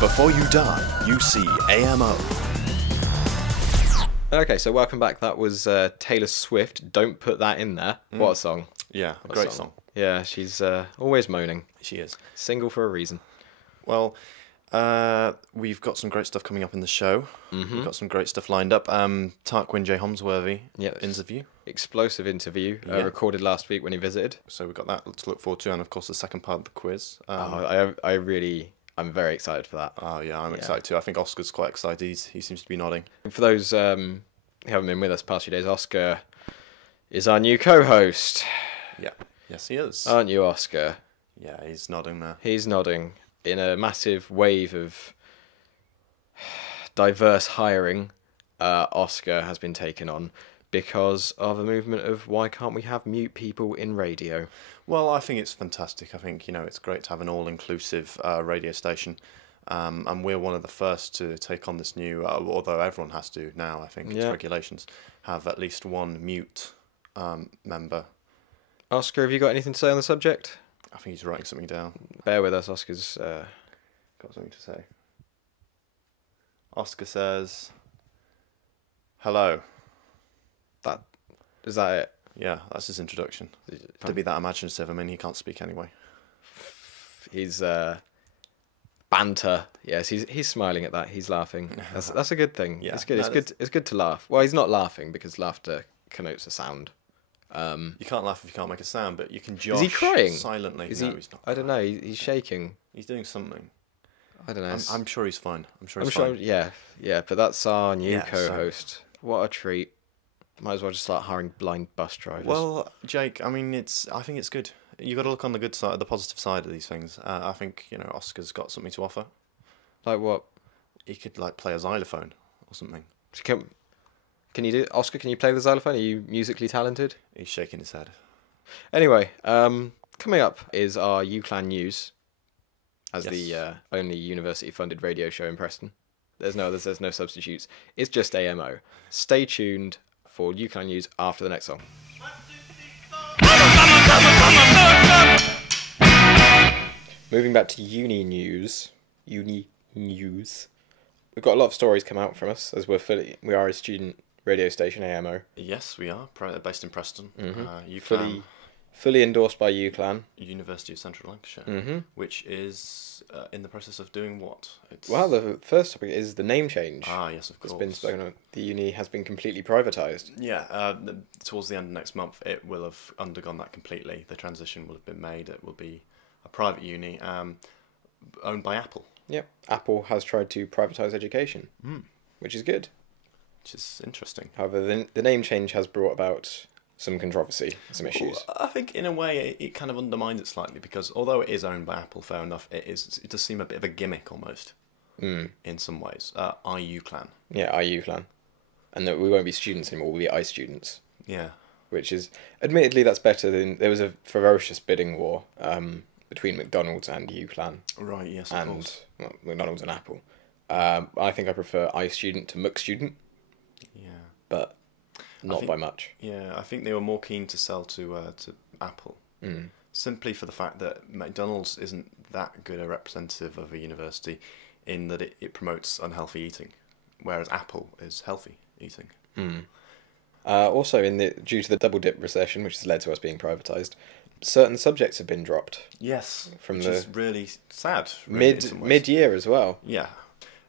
Before you die, you see A.M.O. Okay, so welcome back. That was Taylor Swift. Don't put that in there. What a song. Yeah, a great song. Yeah, she's always moaning. She is. Single for a reason. Well, we've got some great stuff coming up in the show. We've got some great stuff lined up. Tarquin J. Holmesworthy interview. Explosive interview recorded last week when he visited. So we've got that to look forward to, and of course the second part of the quiz. I'm very excited for that. Oh yeah, I'm excited too. I think Oscar's quite excited. He seems to be nodding. For those who haven't been with us the past few days, Oscar is our new co-host. Yeah. Yes, he is. Aren't you, Oscar? Yeah, he's nodding there. He's nodding. In a massive wave of diverse hiring, Oscar has been taken on because of a movement of why can't we have mute people in radio? Well, I think it's fantastic. I think, it's great to have an all-inclusive radio station. And we're one of the first to take on this new, although everyone has to now, I think, it's regulations, have at least one mute member. Oscar, have you got anything to say on the subject? I think he's writing something down. Bear with us, Oscar's got something to say. Oscar says, hello. Is that it? Yeah, that's his introduction. To be that imaginative, I mean, he can't speak anyway. He's banter. Yes, he's smiling at that. He's laughing. That's a good thing. Yeah, it's good. It's good to laugh. Well, he's not laughing because laughter connotes a sound. You can't laugh if you can't make a sound, but you can josh. Is he crying silently? He's not. I don't know. He's shaking. He's doing something. I don't know. I'm sure he's fine. I'm sure he's fine. Yeah. But that's our new co-host. What a treat. Might as well just start hiring blind bus drivers. Well, Jake, I mean, I think it's good. You got to look on the good side, the positive side of these things. I think Oscar's got something to offer. Like what? He could play a xylophone or something. Can you do Oscar? Can you play the xylophone? Are you musically talented? He's shaking his head. Anyway, coming up is our UClan News, as the only university-funded radio show in Preston. There's no others. There's no substitutes. It's just A.M.O. Stay tuned for UClan News after the next song. Moving back to uni news. We've got a lot of stories come out from us as we are a student radio station, A.M.O. Yes, we are based in Preston. Fully endorsed by UClan, University of Central Lancashire, which is in the process of doing what? The first topic is the name change. Ah, yes, of course. It's been spoken of. The uni has been completely privatised. Yeah, towards the end of next month, it will have undergone that completely. The transition will have been made. It will be a private uni owned by Apple. Yep, Apple has tried to privatise education, which is good. Which is interesting. However, the name change has brought about some controversy, some issues. I think in a way it kind of undermines it slightly because although it is owned by Apple, fair enough, it does seem a bit of a gimmick almost in some ways. UClan. Yeah, UClan. And that we won't be students anymore, we'll be iStudents. Yeah. Which is, admittedly, that's better than, there was a ferocious bidding war between McDonald's and UClan. Right, yes, of course. Well, McDonald's and Apple. I think I prefer iStudent to McStudent. Yeah. But not by much. Yeah, I think they were more keen to sell to Apple, simply for the fact that McDonald's isn't that good a representative of a university in that it promotes unhealthy eating, whereas Apple is healthy eating. Also, due to the double dip recession, which has led to us being privatised, certain subjects have been dropped. Yes, which is really sad. Mid-year as well. Yeah.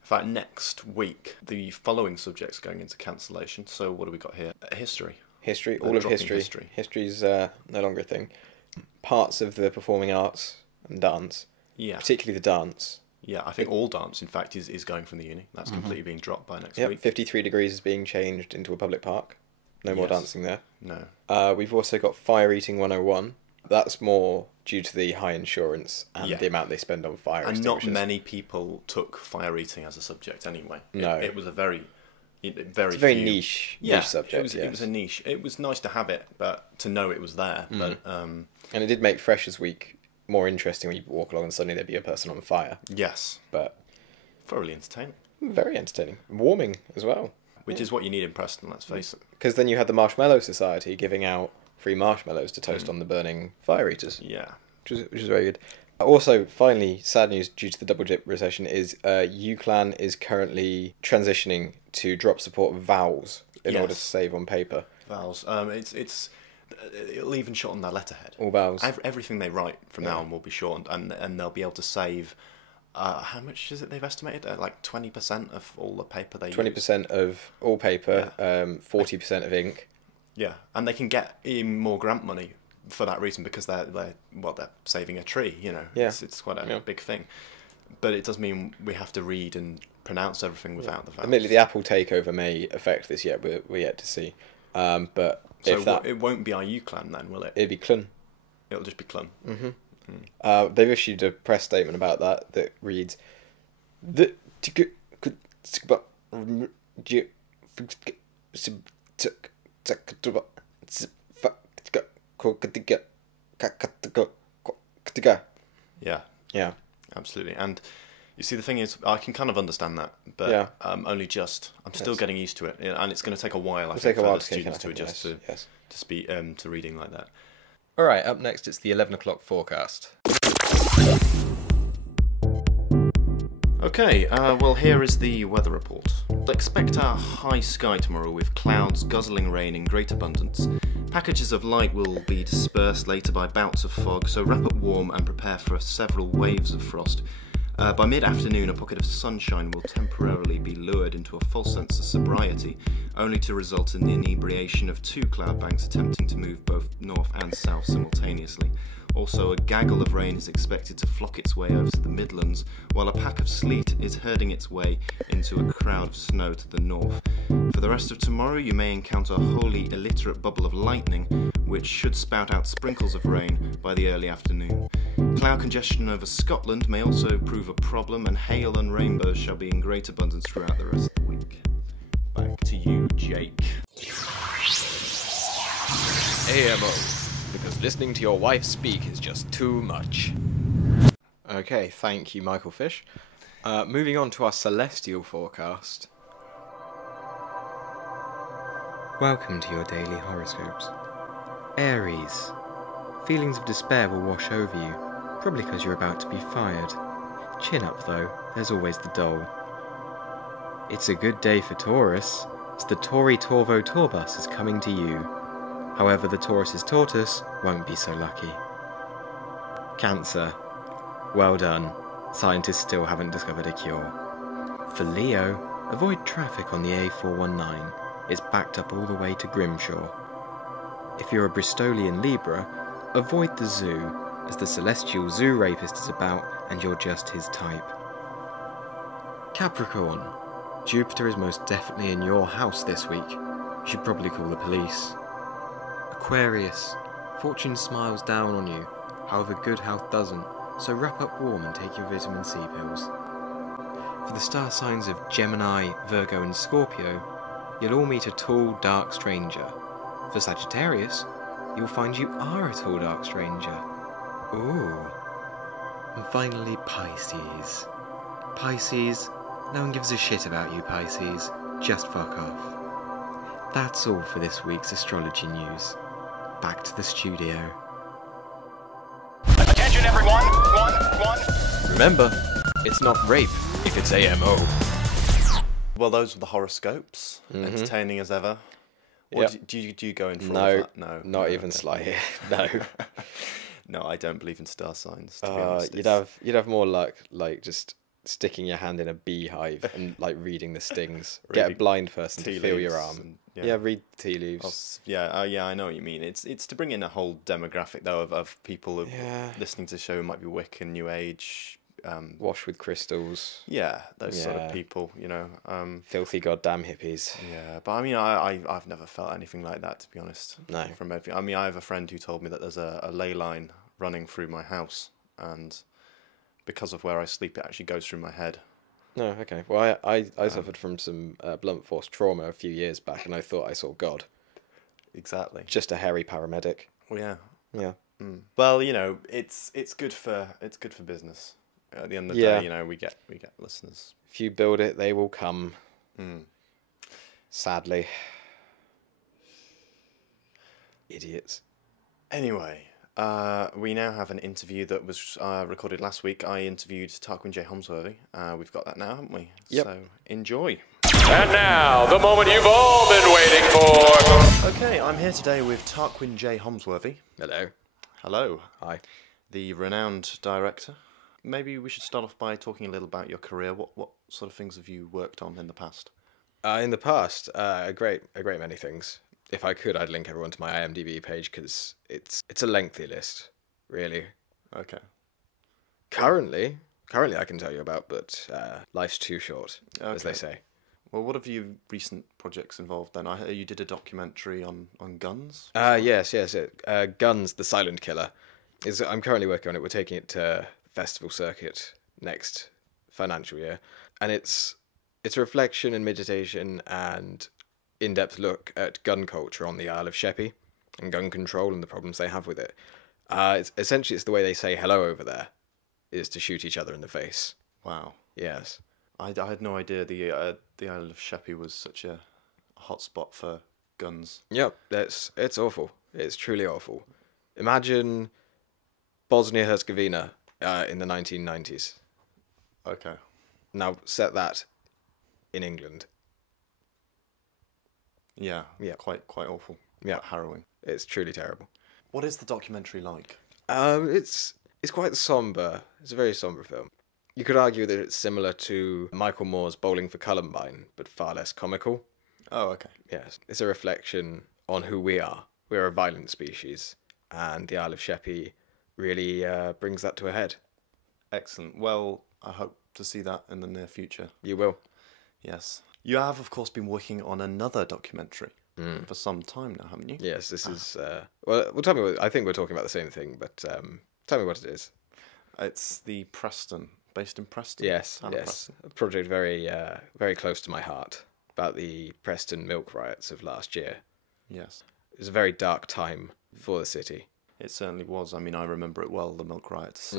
In fact, next week, the following subject's going into cancellation. So what do we got here? History. All of history. History's no longer a thing. Parts of the performing arts and dance. Yeah. Particularly the dance. Yeah, I think all dance, in fact, is going from the uni. That's completely being dropped by next week. 53 Degrees is being changed into a public park. No more dancing there. No. We've also got Fire Eating 101. That's more due to the high insurance and the amount they spend on fire extinguishers. And not many people took fire eating as a subject anyway. No. It was a very niche subject. It was a niche. It was nice to have it, but to know it was there. But and it did make Freshers Week more interesting when you walk along and suddenly there'd be a person on fire. Yes. But thoroughly entertaining. Very entertaining. Warming as well. Which is what you need in Preston, let's face it. Because then you had the Marshmallow Society giving out free marshmallows to toast on the burning fire eaters. Yeah. Which is very good. Also, finally, sad news due to the double dip recession is UClan is currently transitioning to drop support vowels in order to save on paper. Vowels. It'll even shorten their letterhead. All vowels. Everything they write from now on will be shortened, and they'll be able to save. How much is it they've estimated? Like 20% of all the paper they use. 20% of all paper, 40% of ink. Yeah, and they can get even more grant money for that reason because they're saving a tree. You know, it's quite a big thing. But it does mean we have to read and pronounce everything without the vowels. Admittedly, the Apple takeover may affect this yet. We're yet to see. But so it won't be our UClan then, will it? It'll be Clun. It'll just be Clun. They've issued a press statement about that reads, yeah, absolutely. And you see, the thing is, I can kind of understand that, but only just. I'm still getting used to it, and it's going to take a while. I think for the students to adjust to reading like that. All right, up next it's the 11 o'clock forecast. Okay, well, here is the weather report. Expect a high sky tomorrow with clouds, guzzling rain in great abundance. Packages of light will be dispersed later by bouts of fog, so wrap up warm and prepare for several waves of frost. By mid-afternoon, a pocket of sunshine will temporarily be lured into a false sense of sobriety, only to result in the inebriation of two cloud banks attempting to move both north and south simultaneously. Also, a gaggle of rain is expected to flock its way over to the Midlands, while a pack of sleet is herding its way into a crowd of snow to the north. For the rest of tomorrow, you may encounter a wholly illiterate bubble of lightning, which should spout out sprinkles of rain by the early afternoon. Cloud congestion over Scotland may also prove a problem, and hail and rainbows shall be in great abundance throughout the rest of the week. Back to you, Jake. A.M.O. Because listening to your wife speak is just too much. Okay, thank you, Michael Fish. Moving on to our celestial forecast. Welcome to your daily horoscopes. Aries. Feelings of despair will wash over you, probably because you're about to be fired. Chin up though, there's always the dole. It's a good day for Taurus, as the Tory Torvo Tourbus is coming to you. However, the Taurus's tortoise won't be so lucky. Cancer. Well done. Scientists still haven't discovered a cure. For Leo, avoid traffic on the A419. It's backed up all the way to Grimshaw. If you're a Bristolian Libra, avoid the zoo, as the celestial zoo rapist is about and you're just his type. Capricorn. Jupiter is most definitely in your house this week. You should probably call the police. Aquarius. Fortune smiles down on you, however good health doesn't, so wrap up warm and take your vitamin C pills. For the star signs of Gemini, Virgo and Scorpio, you'll all meet a tall, dark stranger. For Sagittarius, you'll find you are a tall, dark stranger. Ooh. And finally, Pisces. Pisces, no one gives a shit about you, Pisces. Just fuck off. That's all for this week's astrology news. Back to the studio. Attention everyone! One. Remember, it's not rape if it's A.M.O. Well, those were the horoscopes. Entertaining as ever. What do you go in for? All of that? No, not even slightly. No. No, I don't believe in star signs. To be honest, you'd have more luck, like just sticking your hand in a beehive and like reading the stings. Get a blind person to feel your arm. Read tea leaves. I know what you mean. It's to bring in a whole demographic though of people listening to the show who might be Wiccan, New Age. Wash with crystals. Yeah, those sort of people, you know. Filthy goddamn hippies. Yeah, but I mean, I've never felt anything like that, to be honest. No. From everything. I mean, I have a friend who told me that there's a ley line running through my house, and because of where I sleep, it actually goes through my head. No, okay. Well, I suffered from some blunt force trauma a few years back, and I thought I saw God. Exactly. Just a hairy paramedic. Well, yeah. Yeah. Well, you know, it's good for business. At the end of the day, you know, we get listeners. If you build it, they will come. Sadly. Idiots. Anyway, We now have an interview that was recorded last week. I interviewed Tarquin J. Holmesworthy. We've got that now, haven't we? Yep. So enjoy. And now, the moment you've all been waiting for. Okay, I'm here today with Tarquin J. Holmesworthy. Hello. Hello. Hi. The renowned director. Maybe we should start off by talking a little about your career. What sort of things have you worked on in the past? In the past, a great many things. If I could, I'd link everyone to my IMDb page because it's a lengthy list, really. Okay. Currently, I can tell you about, but life's too short, as they Okay. say. Well, what have your recent projects involved then? You did a documentary on guns? Yes. Guns, the Silent Killer. I'm currently working on it. We're taking it to festival circuit next financial year, and it's a reflection and meditation and in-depth look at gun culture on the Isle of Sheppey and gun control and the problems they have with it. It's the way they say hello over there is to shoot each other in the face. Wow. Yes. I had no idea the Isle of Sheppey was such a hot spot for guns. Yep, it's awful. It's truly awful. Imagine Bosnia-Herzegovina in the 1990s. Okay. Now set that in England. Yeah. Yeah. Quite awful. Yeah. Quite harrowing. It's truly terrible. What is the documentary like? It's quite somber. It's a very somber film. You could argue that it's similar to Michael Moore's Bowling for Columbine, but far less comical. Oh, okay. Yes, it's a reflection on who we are. We're a violent species, and the Isle of Sheppey really brings that to a head. Excellent. Well, I hope to see that in the near future. You will. Yes. You have, of course, been working on another documentary for some time now, haven't you? Yes, this is... well, tell me I think we're talking about the same thing, but tell me what it is. It's the Preston, based in Preston? Yes, Town of yes. Preston. A project very close to my heart, about the Preston milk riots of last year. Yes. It was a very dark time for the city. It certainly was. I mean, I remember it well, the milk riots,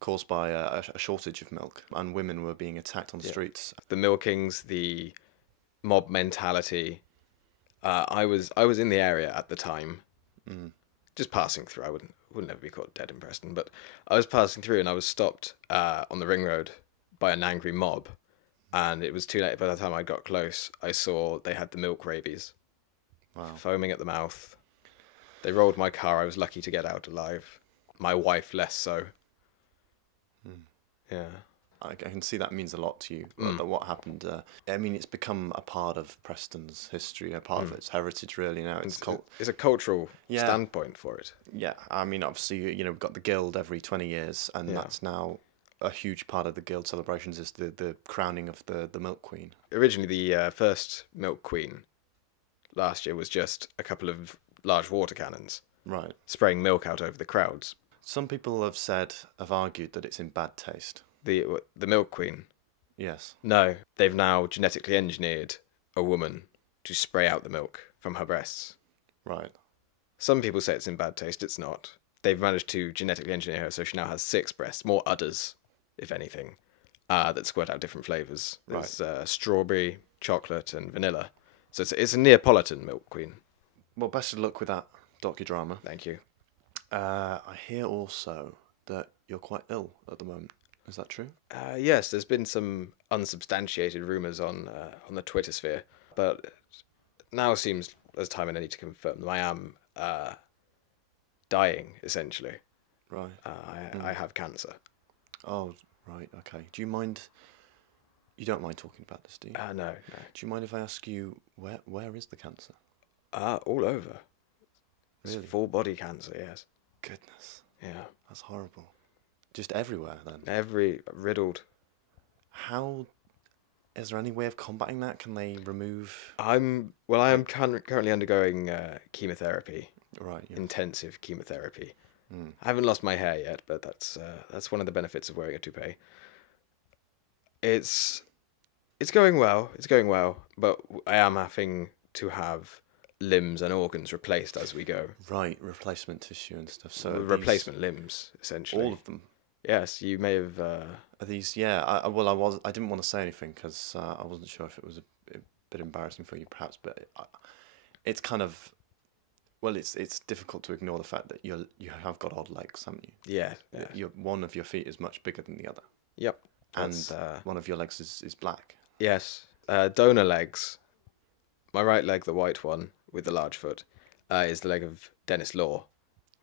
caused by a shortage of milk, and women were being attacked on the streets. The milkings, the mob mentality. I was in the area at the time, just passing through. I wouldn't ever be caught dead in Preston, but I was passing through and I was stopped on the ring road by an angry mob, and it was too late. By the time I got close, I saw they had the milk rabies, foaming at the mouth. They rolled my car. I was lucky to get out alive. My wife less so. Yeah. I can see that means a lot to you. What happened? I mean, it's become a part of Preston's history, a part of its heritage. Really, now it's a cultural Yeah. standpoint for it. Yeah, I mean, obviously, we've got the Guild every 20 years, and that's now a huge part of the Guild celebrations is the crowning of the Milk Queen. Originally, the first Milk Queen last year was just a couple of large water cannons Right. spraying milk out over the crowds. Some people have argued that it's in bad taste. The Milk Queen. Yes. No, they've now genetically engineered a woman to spray out the milk from her breasts. Right. Some people say it's in bad taste. It's not. They've managed to genetically engineer her so she now has 6 breasts, more udders, if anything, that squirt out different flavours. There's strawberry, chocolate, and vanilla. So it's a Neapolitan Milk Queen. Well, best of luck with that docudrama. Thank you. I hear also that you're quite ill at the moment. Is that true? Yes, there's been some unsubstantiated rumours on the Twitter sphere, but now seems as time I need to confirm them. I am dying, essentially. Right. I have cancer. Oh, right. Okay. Do you mind? You don't mind talking about this, do you? No. Do you mind if I ask you where is the cancer? All over. It's Really? full body cancer, yes. Goodness, Yeah. that's horrible. Just everywhere, then. Every riddled. How is there any way of combating that? Can they remove? I am currently undergoing chemotherapy, Right. Yeah. intensive chemotherapy. I haven't lost my hair yet, but that's one of the benefits of wearing a toupee. It's going well. It's going well, but I am having to have limbs and organs replaced as we go. Right. Replacement tissue and stuff. So Replacement limbs, essentially. all of them. Yes, you may have. Are these? Yeah. I didn't want to say anything because I wasn't sure if it was a bit embarrassing for you, perhaps. But it's kind of Well, it's difficult to ignore the fact that you have got odd legs, haven't you? Yeah. One of your feet is much bigger than the other. Yep. And one of your legs is black. Yes. Donor legs. My right leg, the white one with the large foot, is the leg of Dennis Law,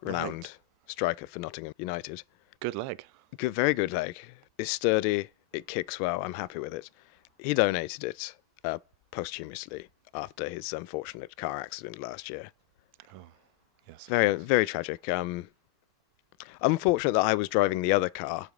renowned striker for Nottingham United. Good leg. Good, very good leg. It's sturdy. It kicks well. I'm happy with it. He donated it posthumously after his unfortunate car accident last year. Oh, yes. Very, very tragic. Unfortunate that I was driving the other car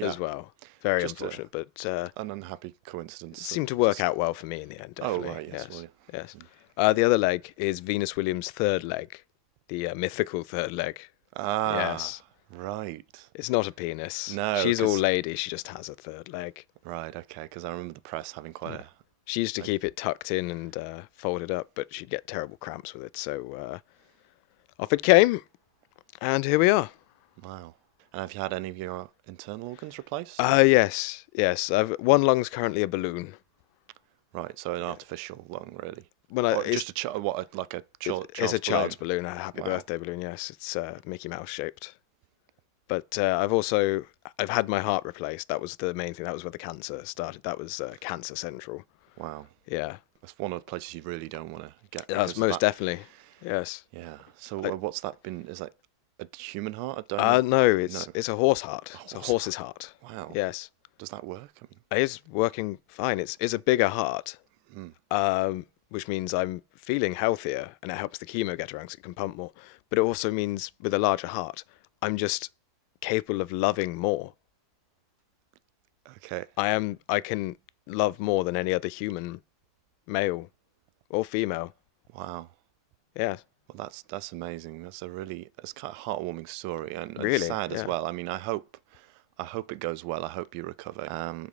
as well. Very Just unfortunate, but an unhappy coincidence. seemed to work out well for me in the end. Definitely. Oh, right, yes. Yes. The other leg is Venus Williams' third leg, the mythical third leg. Ah, yes. Right. It's not a penis. No. She's all lady. She just has a third leg. Right, okay, because I remember the press having quite a... She used to keep it tucked in and folded up, but she'd get terrible cramps with it. So off it came, and here we are. Wow. And have you had any of your internal organs replaced? Yes. One lung's currently a balloon. Right, so an artificial lung, really. It's a child's it's a child's balloon, a happy birthday balloon. Yes, it's Mickey Mouse shaped. But I've had my heart replaced. That was the main thing. That was where the cancer started. That was Cancer Central. Wow. Yeah. That's one of the places you really don't want to get. That's most definitely. Yes. Yeah. So what's that been? Is that a human heart? A donor? No, it's a horse heart. It's a horse's heart. Wow. Yes. Does that work? It's working fine. It's a bigger heart, which means I'm feeling healthier, and it helps the chemo get around because it can pump more. But it also means with a larger heart, I'm just capable of loving more. Okay. I can love more than any other human, male or female. Wow. Yeah. Well, that's amazing. That's kind of heartwarming story and really sad as well. I mean, I hope it goes well. I hope you recover.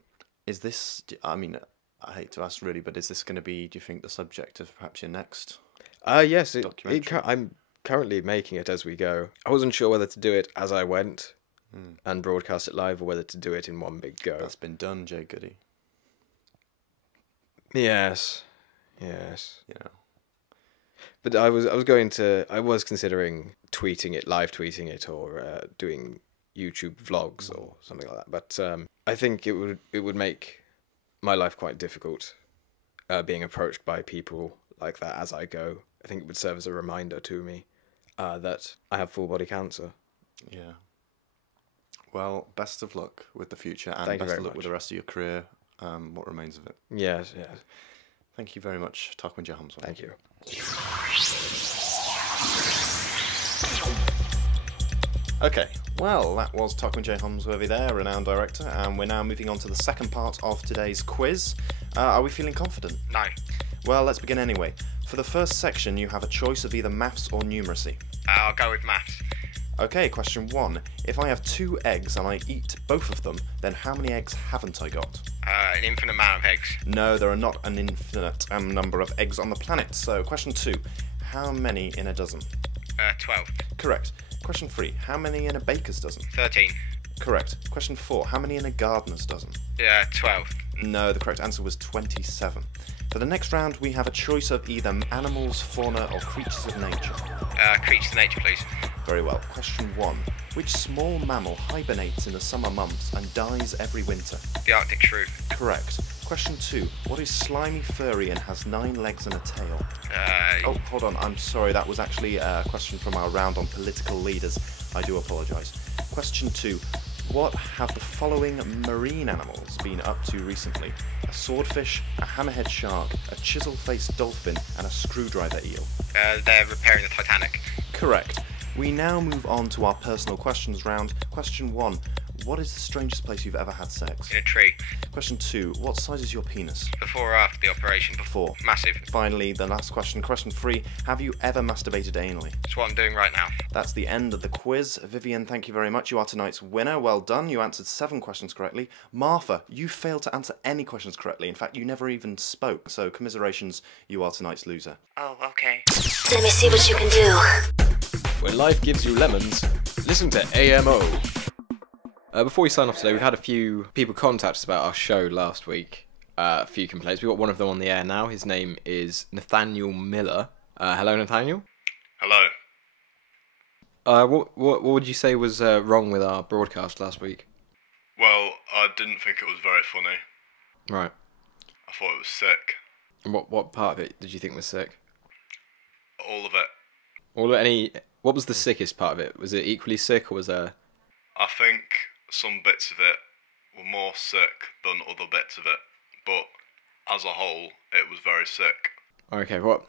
Is this? I mean, I hate to ask really, but is this going to be? Do you think the subject of perhaps your next? Yes. Documentary? I'm currently making it as we go. I wasn't sure whether to do it as I went and broadcast it live, or whether to do it in one big go. That's been done, Jay Goody. Yes. You know. But I was considering live tweeting it, or doing YouTube vlogs or something like that. But I think it would make my life quite difficult, being approached by people like that as I go. I think it would serve as a reminder to me that I have full body cancer. Yeah. Well, best of luck with the future, and Thank you best very of luck much. with the rest of your career. What remains of it. Yes. Thank you very much, Tarquin Johamsworth. Thank you. Okay, well, that was Tarquin J. Holmesworthy there, renowned director, and we're now moving on to the second part of today's quiz. Are we feeling confident? No. Well, let's begin anyway. For the first section, you have a choice of either maths or numeracy. I'll go with maths. Okay, question 1. If I have 2 eggs and I eat both of them, then how many eggs haven't I got? An infinite amount of eggs. No, there are not an infinite number of eggs on the planet. So, question 2. How many in a dozen? 12. Correct. Question 3. How many in a baker's dozen? 13. Correct. Question 4. How many in a gardener's dozen? 12. No, the correct answer was 27. For the next round, we have a choice of either animals, fauna, or creatures of nature. Creatures of nature, please. Very well. Question 1. Which small mammal hibernates in the summer months and dies every winter? The Arctic shrew. Correct. Question 2. What is slimy, furry, and has 9 legs and a tail? Oh, hold on. I'm sorry. That was actually a question from our round on political leaders. I do apologise. Question 2. What have the following marine animals been up to recently? A swordfish, a hammerhead shark, a chisel-faced dolphin, and a screwdriver eel. They're repairing the Titanic. Correct. We now move on to our personal questions round. Question 1. What is the strangest place you've ever had sex? In a tree. Question 2. What size is your penis? Before or after the operation? Before. Massive. Finally, the last question. Question 3. Have you ever masturbated anally? That's what I'm doing right now. That's the end of the quiz. Vivian, thank you very much. You are tonight's winner. Well done. You answered 7 questions correctly. Martha, you failed to answer any questions correctly. In fact, you never even spoke. So, commiserations, you are tonight's loser. Oh, okay. Let me see what you can do. When life gives you lemons, listen to A.M.O. Before we sign off today, we've had a few people contact us about our show last week. A few complaints. We've got one of them on the air now. His name is Nathaniel Miller. Hello, Nathaniel. Hello. What would you say was wrong with our broadcast last week? Well, I didn't think it was very funny. Right. I thought it was sick. And what part of it did you think was sick? All of it. What was the sickest part of it? Was it equally sick, or was there? I think some bits of it were more sick than other bits of it, but as a whole, it was very sick. Okay, what?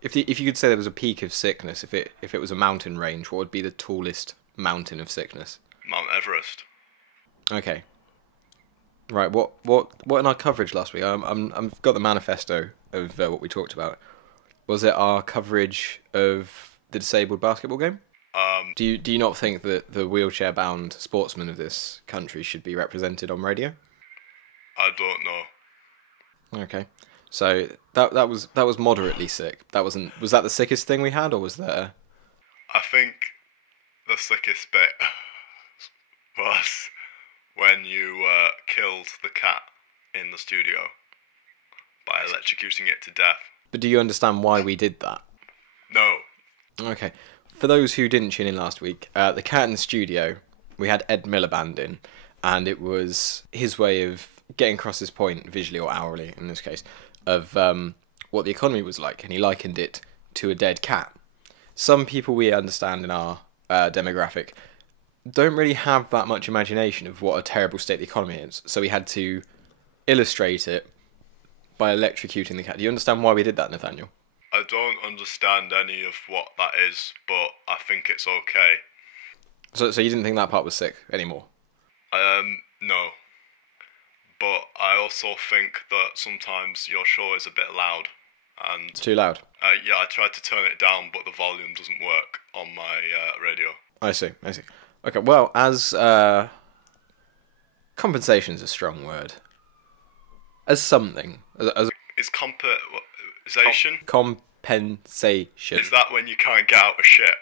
If you could say there was a peak of sickness, if it was a mountain range, what would be the tallest mountain of sickness? Mount Everest. Okay. Right. What in our coverage last week? I've got the manifesto of what we talked about. Was it our coverage of the disabled basketball game? Do you not think that the wheelchair-bound sportsmen of this country should be represented on radio? I don't know. Okay. So that was moderately sick. Was that the sickest thing we had, or was there? I think the sickest bit was when you killed the cat in the studio by electrocuting it to death. But do you understand why we did that? No. Okay. For those who didn't tune in last week, the cat in the studio, we had Ed Miliband in, and it was his way of getting across his point, visually or hourly in this case, of what the economy was like, and he likened it to a dead cat. Some people we understand in our demographic don't really have that much imagination of what a terrible state the economy is, so we had to illustrate it by electrocuting the cat. Do you understand why we did that, Nathaniel? I don't understand any of what that is, but I think it's okay. So you didn't think that part was sick anymore? No. But I also think that sometimes your show is a bit loud. And It's too loud? yeah, I tried to turn it down, but the volume doesn't work on my radio. I see. Okay, well, as compensation is a strong word. As something. As Is compensation? compensation. Is that when you can't get out of shit?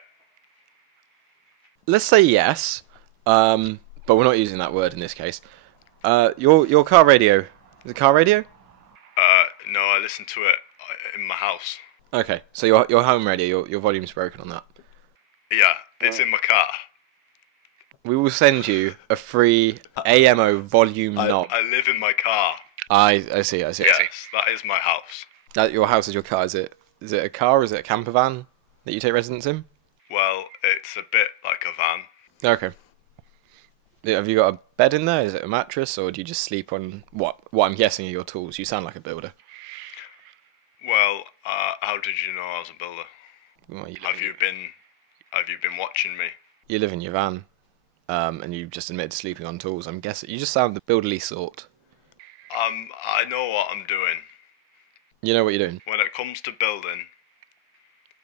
Let's say yes, but we're not using that word in this case. Your car radio. Is it car radio? No, I listen to it in my house. Okay, so your home radio, your volume's broken on that. Yeah, it's in my car. We will send you a free A.M.O. volume knob. I live in my car. I see. Yes, that is my house. Your house is your car. Is it a car or is it a camper van that you take residence in? Well, it's a bit like a van. Okay. Have you got a bed in there? Is it a mattress, or do you just sleep on what I'm guessing are your tools? You sound like a builder. Well, how did you know I was a builder? Well, Have you been watching me? you live in your van, and you just admitted to sleeping on tools. I'm guessing you just sound the builderly sort. I know what I'm doing. You know what you're doing. When it comes to building,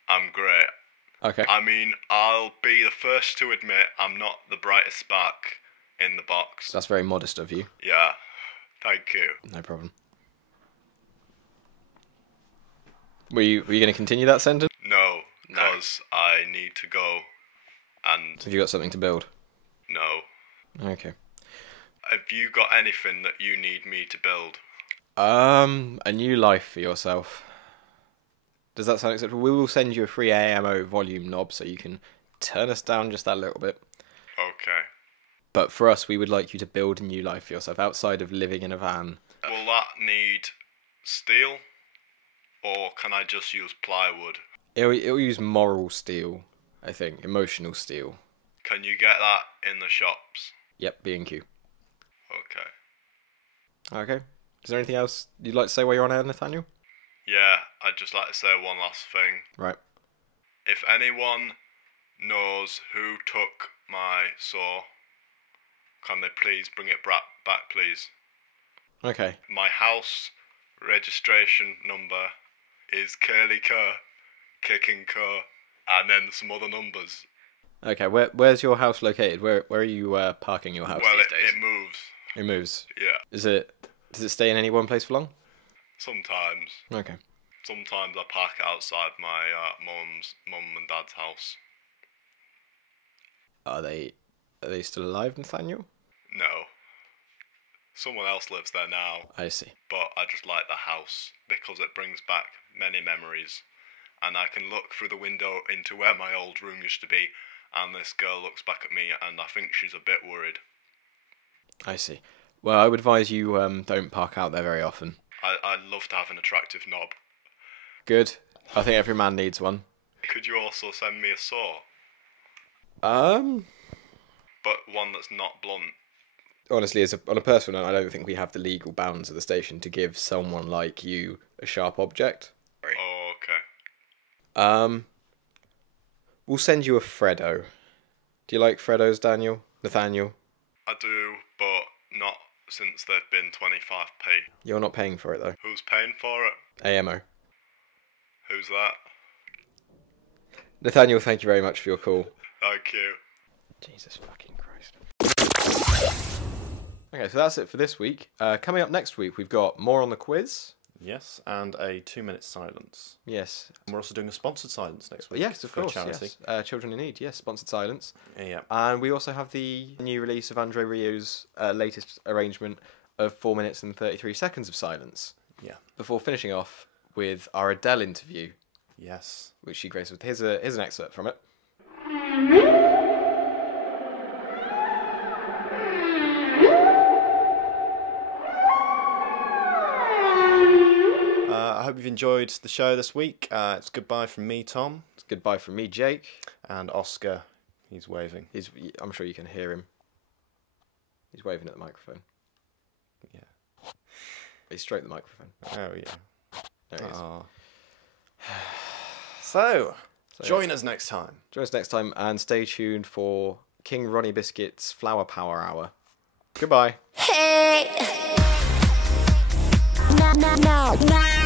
I'm great. Okay. I mean, I'll be the first to admit I'm not the brightest spark in the box. That's very modest of you. Yeah, thank you. No problem. Were you going to continue that sentence? No, because I need to go and... Have you got something to build? No. Okay. Have you got anything that you need me to build? A new life for yourself. Does that sound acceptable? We will send you a free A.M.O. volume knob so you can turn us down just that little bit. Okay. But for us, we would like you to build a new life for yourself outside of living in a van. Will that need steel? Or can I just use plywood? It'll use moral steel, I think. Emotional steel. Can you get that in the shops? Yep, B&Q. Okay. Okay. Is there anything else you'd like to say while you're on air, Nathaniel? Yeah, I'd just like to say one last thing. Right. If anyone knows who took my saw, can they please bring it back, please? Okay. My house registration number is Curly Cur, Kicking Cur, and then some other numbers. Okay, where's your house located? Where are you parking your house Well, these days? it moves. It moves. Yeah. Does it stay in any one place for long? Sometimes. Okay. Sometimes I park it outside my mum and dad's house. Are they still alive, Nathaniel? No. Someone else lives there now. I see. But I just like the house because it brings back many memories. and I can look through the window into where my old room used to be, and this girl looks back at me, and I think she's a bit worried. I see. Well, I would advise you don't park out there very often. I'd love to have an attractive knob. Good. I think every man needs one. Could you also send me a saw? But one that's not blunt. Honestly, on a personal note, I don't think we have the legal bounds of the station to give someone like you a sharp object. Oh, okay. We'll send you a Freddo. Do you like Freddos, Nathaniel? I do, but not since they've been 25p. You're not paying for it, though. Who's paying for it? A.M.O. Who's that? Nathaniel, thank you very much for your call. Thank you. Jesus fucking Christ. Okay, so that's it for this week. Coming up next week, we've got more on the quiz. Yes, and a 2-minute silence. Yes. And we're also doing a sponsored silence next week. Yes, of course. Charity. Yes. Children in Need, yes, sponsored silence. Yeah. And we also have the new release of Andre Rio's latest arrangement of 4 minutes and 33 seconds of silence. Yeah. Before finishing off with our Adele interview. Yes. Which she graced with. Here's an excerpt from it. I hope you've enjoyed the show this week. It's goodbye from me, Tom. It's goodbye from me, Jake. And Oscar, he's waving. I'm sure you can hear him. He's waving at the microphone. Yeah. He stroked the microphone. Oh, yeah. There he is. So, join us next time. Join us next time and stay tuned for King Ronnie Biscuit's Flower Power Hour. Goodbye. Hey. No.